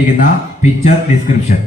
നൽകിയിരിക്കുന്ന picture description.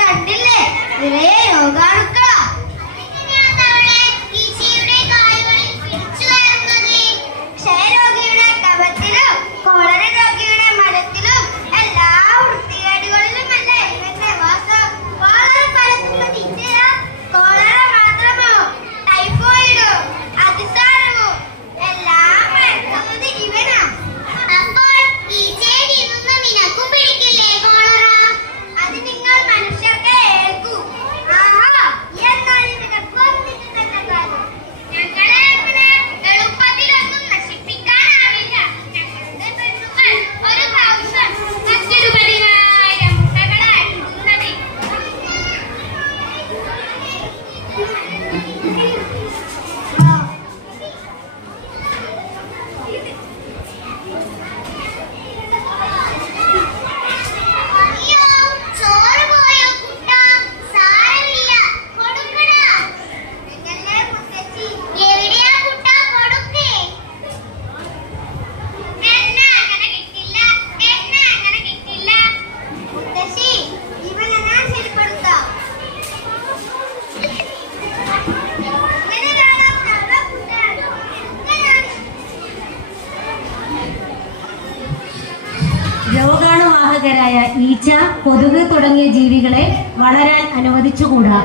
കണ്ടില്ലേ രോഗാണുക്കളാ ക്ഷയരോഗിയുടെ കഫത്തിലും cholera രോഗിയുടെ മലത്തിലും എല്ലാ വൃത്തികേടുകളിലുമല്ലേ ഇവന്റെ വാസം. വളരെ ഫലത്തിലുള്ള തീറ്റയാ. കോളറ മാത്രമോ ടൈഫോയിഡോ അതിസാരമോ എല്ലാം വരുന്നത് ഇവനാ. അപ്പോൾ ഈച്ചയുടെ ഇതൊന്നും നിനക്കും പിടിക്കില്ലേ കോളറ? അത് നിങ്ങൾ മനുഷ്യർക്ക് ഏൽക്കൂ. ആഹാ, എന്നാൽ ഇതിനെ കൊന്നിട്ട് തന്നെ കാര്യം. ഞങ്ങളെ അങ്ങനെ എളുപ്പത്തിലൊന്നും നശിപ്പിക്കാനാവില്ല. ഞങ്ങളുടെ പെണ്ണുങ്ങൾ ഒരു പ്രാവശ്യം 10,000 മുട്ടകളാണ് ഇടുന്നത്. അയ്യോ, ചോറ് പോയോ കുട്ടാ? സാരമില്ല, കൊടുക്കടാ. നിങ്ങളെ മുത്തശ്ശി എവിടെയാ കുട്ടാ? കൊടുക്കേ. എന്നെ അങ്ങനെ കിട്ടില്ല, എന്നെ അങ്ങനെ കിട്ടില്ല. മുത്തശ്ശി, ഇവനെ ഞാൻ ശരിപ്പെടുത്താം. ഇങ്ങനെ വേണം നല്ല കുട്ടാ. രോഗാണുവാഹകരായ ഈച്ച, കൊതുക് തുടങ്ങിയ ജീവികളെ വളരാൻ അനുവദിച്ചുകൂടാ.